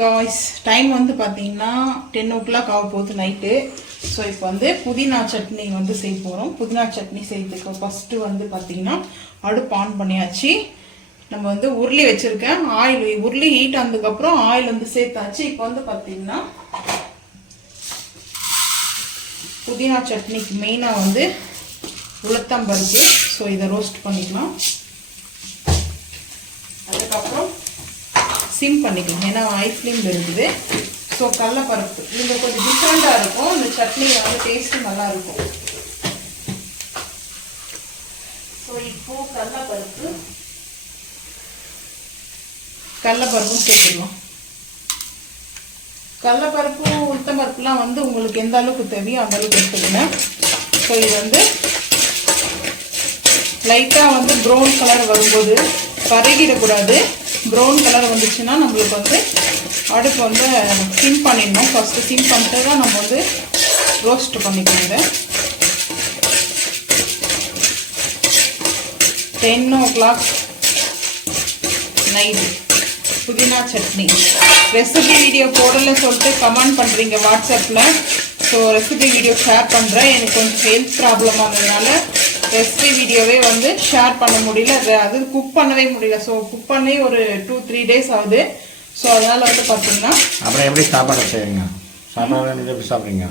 Guys, time வந்து பார்த்தீங்கன்னா 10 o'clock ஆக போகுது நைட்டு. ஸோ இப்போ வந்து புதினா சட்னி வந்து செய்ய போகிறோம். புதினா சட்னி செய்யறதுக்கு ஃபஸ்ட்டு வந்து பார்த்தீங்கன்னா அடுப்பு ஆன் பண்ணியாச்சு. நம்ம வந்து உருளி வச்சுருக்கேன். உருளி ஹீட் ஆனதுக்கப்புறம் ஆயில் வந்து சேர்த்தாச்சு. இப்போ வந்து பார்த்தீங்கன்னா புதினா சட்னிக்கு மெயினாக வந்து உளுத்தம்பருப்பு. ஸோ இதை ரோஸ்ட் பண்ணிக்கலாம். அதுக்கப்புறம் சிம் பண்ணிக்கலாம், ஏன்னா ஹை ஃப்ளேமில் இருக்குது. ஸோ கடலைப்பருப்பு இது கொஞ்சம் டிஃப்ரெண்ட்டாக இருக்கும். இந்த சட்னி வந்து டேஸ்ட்டு நல்லாயிருக்கும். ஸோ இப்போது கடலைப்பருப்பும் சேர்த்துக்கலாம். கடலைப்பருப்பு உளுத்தம்பருப்புலாம் வந்து உங்களுக்கு எந்த அளவுக்கு தேவையோ அந்த அளவுக்கு எடுத்துக்கங்க. ஸோ இது வந்து லைட்டாக வந்து ப்ரௌன் கலர் வரும்போது கருகிடக்கூடாது. ப்ரௌன் கலர் வந்துச்சுன்னா நம்மளுக்கு வந்து அடுப்பு வந்து சிம் பண்ணிடணும். ஃபஸ்ட்டு சிம் பண்ணிட்டு தான் நம்ம வந்து ரோஸ்ட் பண்ணிக்கணும். 10 o'clock நைட்டு புதினா சட்னி ரெசிபி வீடியோ போடல சொல்லிட்டு கமெண்ட் பண்ணுறீங்க வாட்ஸ்அப்பில். ஸோ ரெசிபி வீடியோ ஷேர் பண்ணுறேன். எனக்கு கொஞ்சம் ஹெல்த் ப்ராப்ளம் ஆனதுனால ரெசிபி வீடியோவே வந்து ஷேர் பண்ண முடியல. அது குக் பண்ணவே முடியல. ஸோ குக் பண்ணி ஒரு 2-3 days ஆகுது. ஸோ அதனால வந்து பார்த்தீங்கன்னா அப்புறம் எப்படி சாப்பாடு செய்வீங்க? சாப்பாடு எப்படி சாப்பிட்றீங்க?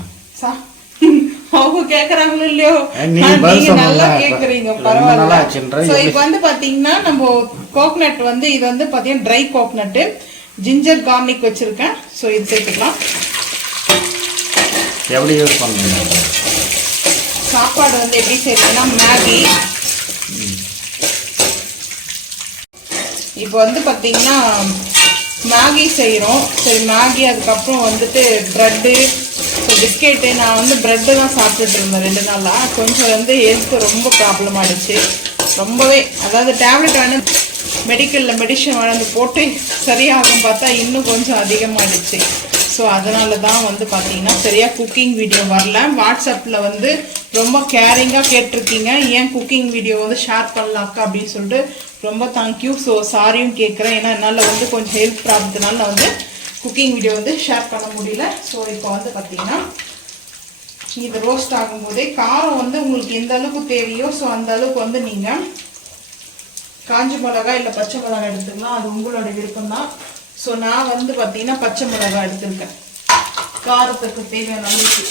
அவங்க கேட்குறாங்களோ இல்லையோ, நீங்க நல்லா கேட்குறீங்க, பரவாயில்ல. ஸோ இப்போ வந்து பார்த்தீங்கன்னா நம்ம கோகனட் வந்து இது வந்து பார்த்தீங்கன்னா ட்ரை கோகனட்டு ஜிஞ்சர் கார்னிக் வச்சுருக்கேன். ஸோ இது சேர்த்துக்கலாம். எப்படி யூஸ் பண்ணுறீங்க? சாப்பாடு வந்து எப்படி செய்யணும்னா மேகி. இப்போ வந்து பார்த்தீங்கன்னா மேகி செய்கிறோம். சரி, மேகி அதுக்கப்புறம் வந்துட்டு ப்ரெட்டு, ஸோ பிஸ்கெட்டு. நான் வந்து ப்ரெட்டு தான் சாப்பிட்டுட்டு இருந்தேன் 2 நாளாக. கொஞ்சம் வந்து ஹெல்த்து ரொம்ப ப்ராப்ளம் ஆகிடுச்சு ரொம்பவே. அதாவது டேப்லெட் வந்து மெடிஷன் வந்து போட்டு சரியாகும் பார்த்தா இன்னும் கொஞ்சம் அதிகமாகிடுச்சு. ஸோ அதனால தான் வந்து பார்த்தீங்கன்னா சரியாக குக்கிங் வீடியோ வரல. வாட்ஸ்அப்பில் வந்து ரொம்ப கேரிங்காக கேட்டிருக்கீங்க, ஏன் குக்கிங் வீடியோ வந்து ஷேர் பண்ணலாக்கா அப்படின்னு சொல்லிட்டு ரொம்ப தேங்க்யூ. ஸோ சாரியும் கேட்குறேன், ஏன்னா என்னால் வந்து கொஞ்சம் ஹெல்த் ப்ராப்ளத்தினால நான் வந்து குக்கிங் வீடியோ வந்து ஷேர் பண்ண முடியல. ஸோ இப்போ வந்து பார்த்தீங்கன்னா இது ரோஸ்ட் ஆகும்போதே காரம் வந்து உங்களுக்கு எந்த அளவுக்கு தேவையோ ஸோ அந்த அளவுக்கு வந்து நீங்கள் காஞ்ச மிளகா இல்லை பச்சை மிளகா எடுத்துக்கலாம். அது உங்களோட விருப்பம் தான். ஸோ நான் வந்து பார்த்தீங்கன்னா பச்சை மிளகா எடுத்துருக்கேன் காரத்துக்கு தேவையான அளவுக்கு.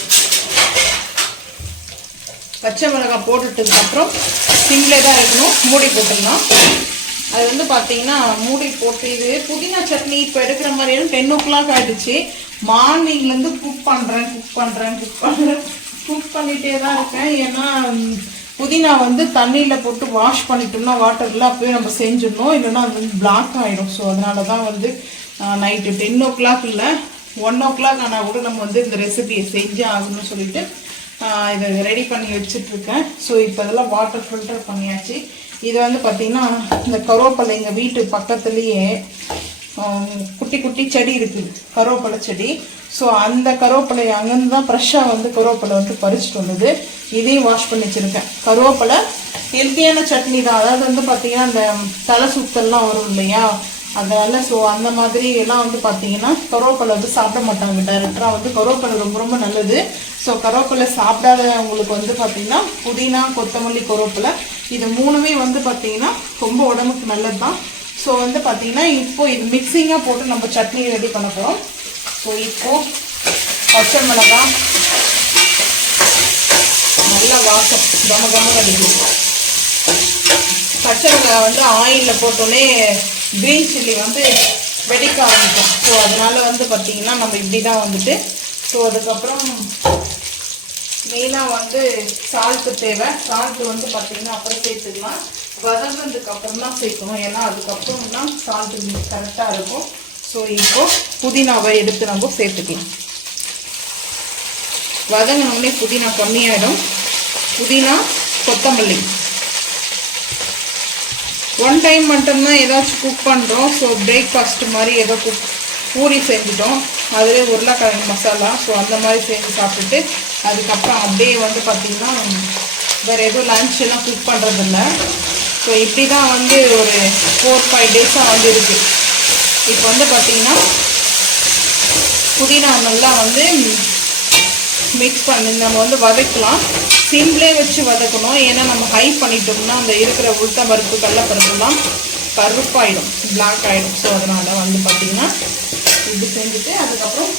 பச்சை மிளகா போட்டுட்டதுக்கப்புறம் சிம்லே தான் இருக்கணும், மூடி போட்டுடலாம். அது வந்து பார்த்தீங்கன்னா மூடி போட்டு இது புதினா சட்னி இப்போ எடுக்கிற மாதிரியான 10 o'clock ஆகிடுச்சு. மார்னிங்லேருந்து குக் பண்ணிகிட்டே தான் இருக்கேன். ஏன்னா புதினா வந்து தண்ணியில் போட்டு வாஷ் பண்ணிட்டோம்னா வாட்டரில் அப்போயே நம்ம செஞ்சிடணும், இல்லைன்னா அது வந்து பிளாக் ஆகிடும். ஸோ அதனால தான் வந்து நைட்டு 10 o'clock இல்லை 1 o'clock ஆனால் கூட நம்ம வந்து இந்த ரெசிபியை செஞ்சு ஆகணும்னு சொல்லிட்டு இதை ரெடி பண்ணி வச்சுட்ருக்கேன். ஸோ இப்போ இதெல்லாம் வாட்டர் ஃபில்டர் பண்ணியாச்சு. இது வந்து பார்த்திங்கன்னா இந்த கருவேப்பிலை எங்கள் வீட்டு பக்கத்துலேயே குட்டி குட்டி செடி இருக்குது, கருவேப்பிலை செடி. ஸோ அந்த கருவேப்பிலை அங்கேருந்து தான் ஃப்ரெஷ்ஷாக வந்து கருவேப்பிலை வந்து பறிச்சுட்டு வந்தது. இதையும் வாஷ் பண்ணி வச்சுருக்கேன். கருவேப்பிலை ஹெல்த்தியான சட்னி தான். அதாவது வந்து பார்த்திங்கன்னா இந்த தலை சுத்தல்லாம் வரும் இல்லையா, அதனால ஸோ அந்த மாதிரி எல்லாம் வந்து பார்த்தீங்கன்னா கருவேப்பிலை வந்து சாப்பிட மாட்டாங்க டைரெக்டாக. வந்து கருவேப்பிலை ரொம்ப ரொம்ப நல்லது. ஸோ கருவேப்பிலை சாப்பிடாதவங்களுக்கு வந்து பார்த்திங்கன்னா புதினா, கொத்தமல்லி, கருவேப்பிலை இது 3மே வந்து பார்த்திங்கன்னா ரொம்ப உடம்புக்கு நல்லது தான். ஸோ வந்து பார்த்திங்கன்னா இப்போது இது மிக்சிங்காக போட்டு நம்ம சட்னி ரெடி பண்ண போகிறோம். ஸோ இப்போது பச்சை மிளகாய் நல்லா வாசம் கம அடிக்கும். பச்சை மிளகாய் வந்து ஆயிலில் போட்டோன்னே கிரீன் சில்லி வந்து வெடிக்க ஆரம்பிக்கும். ஸோ அதனால வந்து பார்த்திங்கன்னா நம்ம இப்படி தான் வந்துட்டு. ஸோ அதுக்கப்புறம் மெயினாக வந்து சால்ட்டு தேவை. சால்ட்டு வந்து பார்த்திங்கன்னா அப்புறம் சேர்த்துக்கலாம், வதங்கினதுக்கு அப்புறம் தான் சேர்க்கணும், ஏன்னா அதுக்கப்புறம் தான் சால்ட்டு கரெக்டாக இருக்கும். ஸோ இப்போது புதினாவை எடுத்து நம்ம சேர்த்துக்கலாம். வதங்கினோடனே புதினா கம்மியாயிடும். புதினா, கொத்தமல்லி 1 டைம் மட்டும்தான் ஏதாச்சும் குக் பண்ணுறோம். ஸோ பிரேக்ஃபாஸ்ட் மாதிரி ஏதோ பூரி செஞ்சுட்டோம், அதிலே உருளைக்கிழங்கு மசாலா. ஸோ அந்த மாதிரி செஞ்சு சாப்பிட்டுட்டு அதுக்கப்புறம் அப்படியே வந்து பார்த்திங்கன்னா வேறு எதுவும் லன்ச் எல்லாம் குக் பண்ணுறதில்ல. ஸோ இப்படி தான் வந்து ஒரு 4-5 days வந்து இருக்குது. இப்போ வந்து பார்த்திங்கன்னா புதினா நல்லா வந்து மிக்ஸ் பண்ணி நம்ம வந்து வதக்கலாம். சிம்லே வச்சு வதக்கணும். ஏன்னா நம்ம ஹை பண்ணிட்டோம்னா அந்த இருக்கிற உளுத்தம் பருப்பு கடலைப்பருப்புலாம் கருப்பாயிடும், பிளாக் ஆகிடும். ஸோ அதனால் வந்து பார்த்திங்கன்னா இது செஞ்சுட்டு அதுக்கப்புறம்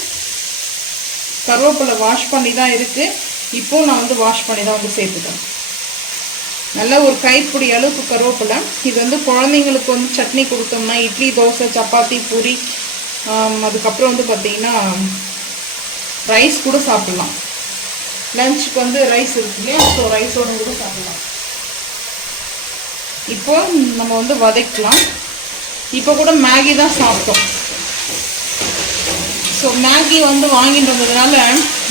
கருவேப்பிலை வாஷ் பண்ணி தான் இருக்குது. இப்போது நான் வந்து வாஷ் பண்ணி தான் வந்து சேர்த்துட்டேன். நல்லா ஒரு கைப்பிடி அளவுக்கு கருவேப்பிலை. இது வந்து குழந்தைங்களுக்கு வந்து சட்னி கொடுத்தோம்னா இட்லி, தோசை, சப்பாத்தி, பூரி, அதுக்கப்புறம் வந்து பார்த்திங்கன்னா ரைஸ் கூட சாப்பிட்லாம். லஞ்சுக்கு வந்து ரைஸ் இருக்கு இல்லையா, ஸோ ரைஸோட கூட சாப்பிட்லாம். இப்போ நம்ம வந்து வதக்கலாம். இப்போ கூட மேகி தான் சாப்பிட்டோம். ஸோ மேகி வந்து வாங்கிட்டு வந்ததுனால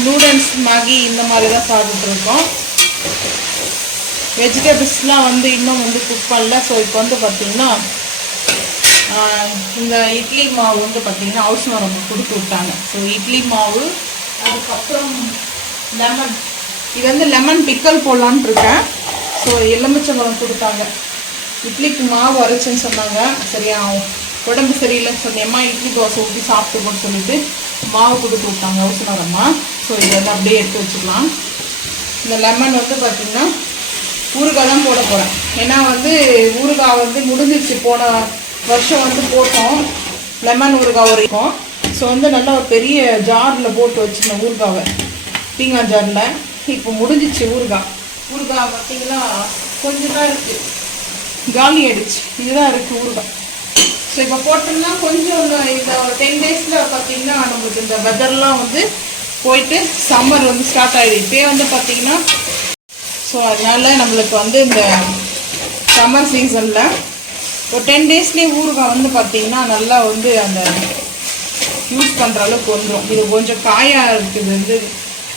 நூடுல்ஸ், மேகி இந்த மாதிரி தான் சாப்பிட்டுருக்கோம். வெஜிடபிள்ஸ்லாம் வந்து இன்னும் வந்து குக் பண்ணல. ஸோ இப்போ வந்து பார்த்திங்கன்னா இந்த இட்லி மாவு வந்து பார்த்திங்கன்னா ஹவுஸ் ஓனர் கொடுத்து விட்டாங்க. ஸோ இட்லி மாவு, அதுக்கப்புறம் லெமன். இது வந்து லெமன் பிக்கல் போடலான்ட்டு இருக்கேன். ஸோ எலுமிச்சம்பழம் கொடுத்தாங்க. இட்லிக்கு மாவு அரைச்சுன்னு சொன்னாங்க. சரியா உடம்பு சரியில்லைன்னு சொன்னேம்மா, இட்லி தோசை ஊற்றி சாப்பிட்டு போட்டு சொல்லிட்டு மாவு கொடுத்து விட்டாங்க ஹவுஸ் ஓனர் அம்மா. ஸோ இதை வந்து அப்படியே எடுத்து வச்சுக்கலாம். இந்த லெமன் வந்து பார்த்திங்கன்னா ஊறுகாய் தான் போட போகிறேன். ஏன்னா வந்து ஊறுகாய் வந்து முடிஞ்சிருச்சு. போன வருஷம் வந்து போட்டோம் லெமன் ஊறுகாய் வரைக்கும். ஸோ வந்து நல்லா ஒரு பெரிய ஜாரில் போட்டு வச்சுருந்தேன் ஊறுகாவை, பீங்கான் ஜாரில். இப்போ முடிஞ்சிச்சு ஊறுகாய். ஊறுகாய் பார்த்திங்கன்னா கொஞ்சம் தான் இருக்குது, காலி ஆகிடுச்சு. இதுதான் இருக்குது ஊறுகாய். ஸோ இப்போ போட்டோம்னா கொஞ்சம் இந்த ஒரு 10 டேஸில் பார்த்திங்கன்னா நம்மளுக்கு இந்த வெதர்லாம் வந்து போயிட்டு சம்மர் வந்து ஸ்டார்ட் ஆகிடுது. இப்போயே வந்து பார்த்திங்கன்னா ஸோ அதனால் நம்மளுக்கு வந்து இந்த சம்மர் சீசனில் ஒரு 10 டேஸ்லேயே ஊறுகாய் வந்து பார்த்திங்கன்னா நல்லா வந்து அந்த யூஸ் பண்ணுற அளவுக்கு வந்துடும். இது கொஞ்சம் காயாக இருக்குது. வந்து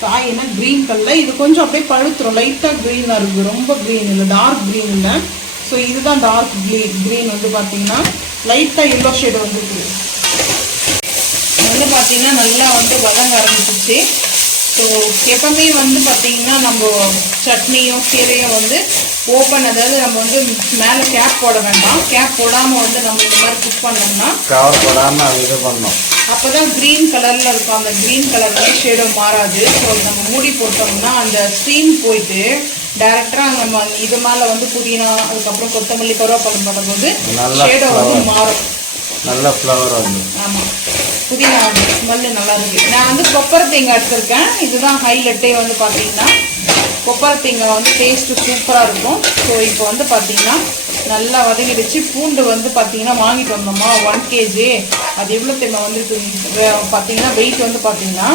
காயினா க்ரீன் கலரில், இது கொஞ்சம் அப்படியே பழுத்துரும். லைட்டாக க்ரீனாக இருக்குது, ரொம்ப க்ரீன் இல்லை, டார்க் க்ரீன் இல்லை. ஸோ இதுதான் டார்க் க்ரீன் வந்து பார்த்திங்கன்னா லைட்டாக எல்லோ ஷேடு வந்துருக்குது. வந்து பார்த்திங்கன்னா நல்லா வந்து வதங்க ஆரம்பிச்சிச்சு. ஸோ எப்பவுமே வந்து பார்த்திங்கன்னா நம்ம சட்னியும் கீரையும் வந்து ஓப்பன், அதாவது நம்ம வந்து மேலே கேப் போட வேண்டாம். கேப் போடாமல் வந்து நம்ம இந்த மாதிரி குக் பண்ணோம்னா கவர் போடாமல் இது பண்ணோம். அப்போ தான் க்ரீன் கலரில் இருக்கும். அந்த க்ரீன் கலர் வந்து ஷேடும் மாறாது. ஸோ நம்ம மூடி போட்டோம்னா அந்த ஸ்டீம் போயிட்டு டைரெக்டாக நம்ம இது மேலே வந்து புதினா, அதுக்கப்புறம் கொத்தமல்லி, கருவேப்பிலை பண்ணும்போது ஷேடை வந்து மாறும். நல்ல ஃப்ளவர் வந்து. ஆமாம், புதினா ஸ்மெல்லு நல்லா இருக்குது. நான் வந்து கொப்பரை தேங்காய் எடுத்திருக்கேன். இதுதான் ஹைலைட்டே வந்து பார்த்திங்கன்னா கொப்பரை தேங்காய் வந்து டேஸ்ட்டு சூப்பராக இருக்கும். ஸோ இப்போ வந்து பார்த்திங்கன்னா நல்லா வதங்கிடுச்சு. பூண்டு வந்து பார்த்திங்கன்னா வாங்கிட்டு வந்தோம்மா 1 kg. அது எவ்வளோ தேங்காய் வந்துருக்கு பார்த்திங்கன்னா வெயிட் வந்து பார்த்திங்கன்னா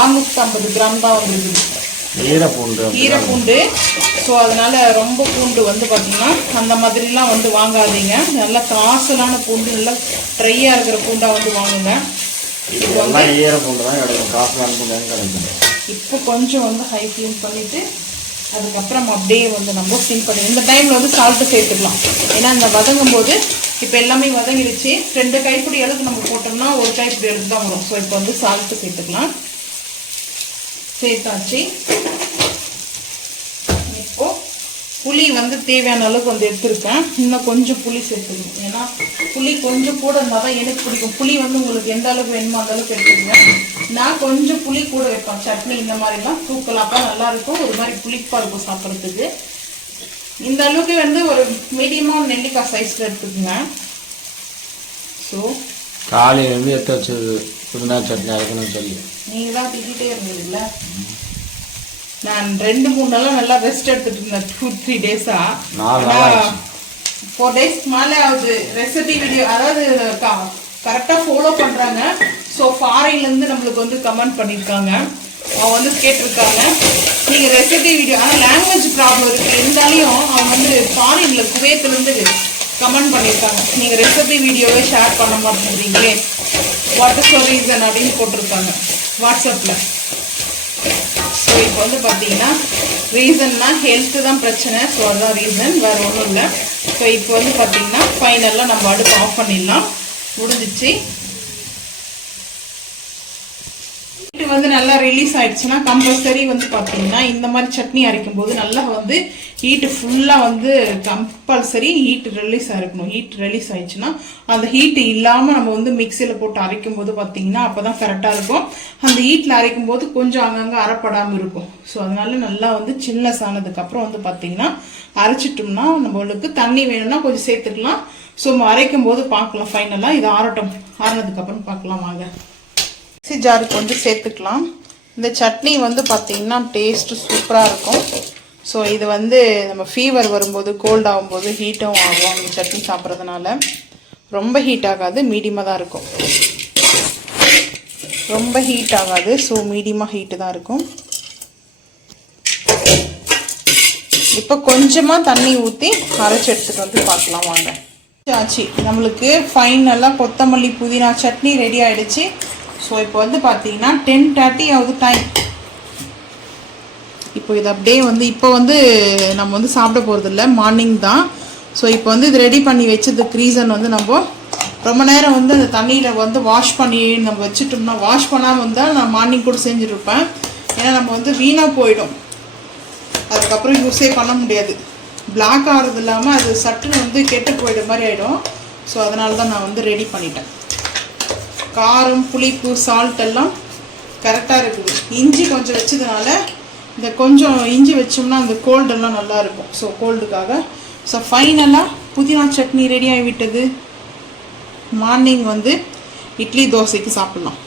650 கிராம் தான் வந்துருக்குது. ஈரப்பூண்டு. ஸோ அதனால் ரொம்ப பூண்டு வந்து பார்த்திங்கன்னா அந்த மாதிரிலாம் வந்து வாங்காதீங்க. நல்லா காசலான பூண்டு, நல்லா ட்ரையாக இருக்கிற பூண்டாக வந்து வாங்குங்க. இப்போ வந்து ஈரப்பூண்டு தான் கிடைக்கும், காசலான பூண்டு கிடைக்கும். இப்போ கொஞ்சம் வந்து ஹை ஃப்ளேம் பண்ணிவிட்டு அதுக்கப்புறம் அப்படியே வந்து நம்ம சிம் பண்ணி இந்த டைமில் வந்து சால்ட்டு சேர்த்துக்கலாம். ஏன்னா இந்த வதங்கும் போது இப்போ எல்லாமே வதங்கிடுச்சு. 2 கைப்பிடி அளவுக்கு நம்ம போட்டோம்னா 1 கைப்பிடி அளவுக்கு தான் வரும். ஸோ இப்போ வந்து சால்ட்டு சேர்த்துக்கலாம். சேர்த்தாச்சு. இப்போ புளி வந்து தேவையான அளவுக்கு வந்து எடுத்துருக்கேன். இன்னும் கொஞ்சம் புளி சேர்த்துக்கணும். ஏன்னா புளி கொஞ்சம் கூட இருந்தால் தான் எனக்கு பிடிக்கும். புளி வந்து உங்களுக்கு எந்த அளவுக்கு வேணுமோ அந்த அளவுக்கு எடுத்துக்கோங்க. நான் கொஞ்சம் புளி கூட வைப்பேன். சட்னி இந்த மாதிரிலாம் தூக்கலாப்பா நல்லாயிருக்கும், ஒரு மாதிரி புளிப்பாக இருக்கும் சாப்பிட்றதுக்கு. இந்த அளவுக்கு வந்து ஒரு மீடியமாக நெல்லிக்காய் சைஸில் எடுத்துக்கோங்க. ஸோ காலையிலேருந்து எடுத்து வச்சது புதினா சட்னி அரைக்கணும்னு சொல்லி நீங்கள் தான் திட்டிகிட்டே இருந்தது இல்லை. நான் 2-3 நாளாக நல்லா ரெஸ்ட் எடுத்துட்டு இருந்தேன். 2-3 டேஸாக 4 டேஸ்க்கு மேலே ஆகுது. ரெசிபி வீடியோ அதாவது கரெக்டாக ஃபாலோ பண்ணுறாங்க. ஸோ ஃபாரின்லேருந்து நம்மளுக்கு வந்து கமெண்ட் பண்ணியிருக்காங்க. அவங்க வந்து கேட்டிருக்காங்க நீங்கள் ரெசிபி வீடியோ, ஆனால் லாங்குவேஜ் ப்ராப்ளம் இருக்குது இருந்தாலையும் அவங்க வந்து ஃபாரினில் குவைத்துலேருந்து கமெண்ட் பண்ணியிருக்காங்க. நீங்கள் ரெசிபி வீடியோவே ஷேர் பண்ண மாட்டேங்கிறீங்களே, வாட் இஸ் யுவர் ரீசன் அப்படின்னு போட்டிருக்காங்க வாட்ஸ்அப்பில். ஸோ இப்போ வந்து பார்த்தீங்கன்னா ரீசன்னா ஹெல்த்து தான் பிரச்சனை. ஸோ அதுதான் ரீசன், வேறு ஒன்றும் இல்லை. ஸோ இப்போ வந்து பார்த்தீங்கன்னா ஃபைனலாக நம்ம அடுப்பு ஆஃப் பண்ணிடலாம். முடிஞ்சிச்சு. வந்து நல்லா ரிலீஸ் ஆயிடுச்சுன்னா கம்பல்சரி வந்து பார்த்தீங்கன்னா இந்த மாதிரி சட்னி அரைக்கும் போது நல்லா வந்து ஹீட்டு ஃபுல்லாக வந்து கம்பல்சரி ஹீட் ரிலீஸ் ஆகிருக்கணும். ஹீட் ரிலீஸ் ஆயிடுச்சுன்னா அந்த ஹீட்டு இல்லாமல் நம்ம வந்து மிக்சியில் போட்டு அரைக்கும் போது பார்த்தீங்கன்னா அப்போ தான் கரெக்டாக இருக்கும். அந்த ஹீட்டில் அரைக்கும் போது கொஞ்சம் அங்கங்கே அரைப்படாமல் இருக்கும். ஸோ அதனால நல்லா வந்து சில்னஸ் ஆனதுக்கப்புறம் வந்து பார்த்தீங்கன்னா அரைச்சிட்டோம்னா நம்மளுக்கு தண்ணி வேணும்னா கொஞ்சம் சேர்த்துக்கலாம். ஸோ அரைக்கும் போது பார்க்கலாம். ஃபைனலாக இது ஆறட்டும், ஆறினதுக்கப்புறம் பார்க்கலாம் வாங்க. மிக்ஸி ஜாருக்கு வந்து சேர்த்துக்கலாம். இந்த சட்னி வந்து பார்த்திங்கன்னா டேஸ்ட்டு சூப்பராக இருக்கும். ஸோ இது வந்து நம்ம ஃபீவர் வரும்போது கோல்ட் ஆகும்போது ஹீட்டும் ஆகும். இந்த சட்னி சாப்பிட்றதுனால ரொம்ப ஹீட் ஆகாது, மீடியமாக தான் இருக்கும். ரொம்ப ஹீட் ஆகாது, ஸோ மீடியமாக ஹீட்டு தான் இருக்கும். இப்போ கொஞ்சமாக தண்ணி ஊற்றி அரைச்சி எடுத்துகிட்டு வந்து பார்க்கலாம் வாங்க. ஆச்சு, நம்மளுக்கு ஃபைனலாக கொத்தமல்லி புதினா சட்னி ரெடி ஆகிடுச்சு. ஸோ இப்போ வந்து பார்த்தீங்கன்னா 10:30 ஆகுது டைம். இப்போ இது அப்படியே வந்து இப்போ வந்து நம்ம வந்து சாப்பிட போகிறதில்ல, மார்னிங் தான். ஸோ இப்போ வந்து இது ரெடி பண்ணி வச்சதுக்கு ரீசன் வந்து நம்ம ரொம்ப நேரம் வந்து அந்த தண்ணியில் வந்து வாஷ் பண்ணி நம்ம வச்சுட்டோம்னா, வாஷ் பண்ணாமல் இருந்தால் நான் மார்னிங் கூட செஞ்சுருப்பேன். ஏன்னா நம்ம வந்து வீணாக போயிடும், அதுக்கப்புறம் யூஸே பண்ண முடியாது. பிளாக் ஆகிறது இல்லாமல் அது சட்டுன்னு வந்து கெட்டு போயிடுற மாதிரி ஆகிடும். ஸோ அதனால தான் நான் வந்து ரெடி பண்ணிட்டேன். காரம், புளிப்பு, சால்ட் எல்லாம் கரெக்டாக இருக்குது. இஞ்சி கொஞ்சம் வச்சதுனால இந்த கொஞ்சம் இஞ்சி வச்சோம்னா அந்த கோல்டெல்லாம் நல்லாயிருக்கும். ஸோ கோல்டுக்காக. ஸோ ஃபைனலாக புதினா சட்னி ரெடி ஆகிவிட்டது. மார்னிங் வந்து இட்லி தோசைக்கு சாப்பிட்லாம்.